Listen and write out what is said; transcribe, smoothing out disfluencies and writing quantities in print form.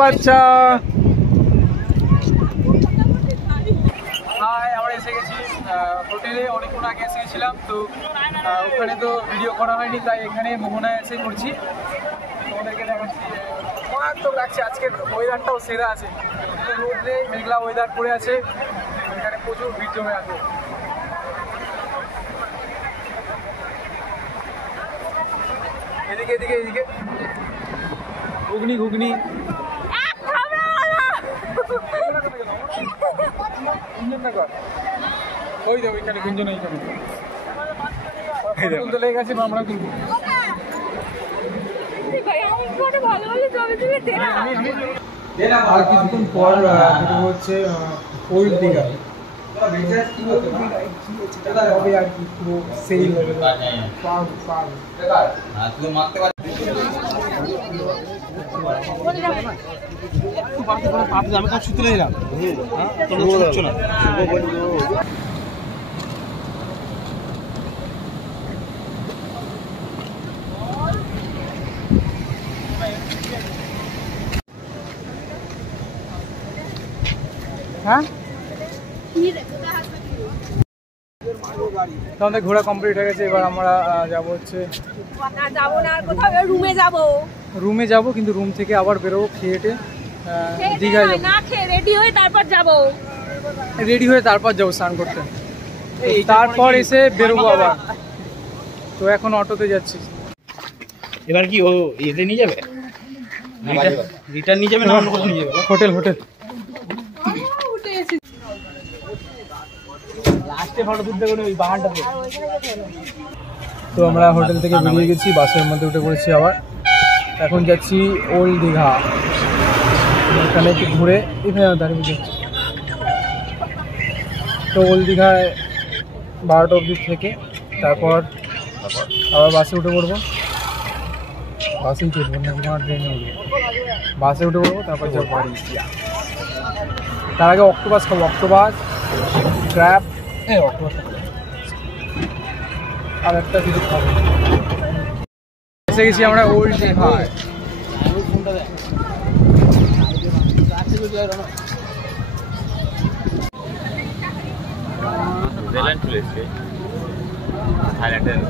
বাচ্চা হাই, আমরা এসে গেছি হোটেলে। অনেকক্ষণ আগে এসে গেছিলাম, তো ওখানে তো ভিডিও করা হয়নি, তাই এখানে মোহনায় এসে করছি। তোমাদেরকে দেখাচ্ছি, মারাত্মক লাগছে। আজকের ওয়েদারটাও সেরা আছে, রোদ নেই, মেঘলা ওয়েদার পড়ে আছে। এখানে প্রচুর ভিড় জমে আছে। এদিকে এদিকে এদিকে ঘুগনি ঘুগনি ওই দেখ ওইখানে গুঞ্জন, ওইখানে তুলতে লেগে গেছে, আমরা কিন্তু আর কিছুক্ষণ পর হচ্ছে ওল্ড দীঘা হবে আর কি, পুরো সেল হবে। আমি কাজ ছুটে দিলাম, হ্যাঁ আমাদের ঘোরা কমপ্লিট হয়ে গেছে। এবার আমরা যাবো হচ্ছে রুমে যাবো, কিন্তু রুম থেকে আবার বেরোবো খেয়ে দীঘায় যাবো। রেডি হয়ে তারপর যাবো স্নান করতে, তারপর এসে বেরোবো আবার। তো এখন অটোতে যাচ্ছি। এবার কি ও এতে নিয়ে যাবে, রিটার্ন নিয়ে যাবে না অন্য কোথাও নিয়ে যাবে? হোটেল হোটেল তো আমরা হোটেল থেকে বেরিয়ে গেছি, বাসের মধ্যে উঠে পড়েছি আবার। এখন যাচ্ছি ওল্ড দীঘা। এখানে একটু ঘুরে এখানে দাঁড়িয়ে যাচ্ছি। তো ওল্ড দীঘায় 12টা অবধি থেকে তারপর আবার বাসে উঠে পড়বো। বাসেই চলবো না, ট্রেনে উঠবো। বাসে উঠে পড়বো, তারপর যাবো বাড়ি। তার আগে অক্টোপাস খাবো, অক্টোপাস ক্র্যাব, অক্টোপাস আর একটা কিছু খাবো। এসে গেছি আমরা ওল্ড দীঘায়। থাইল্যান্ডের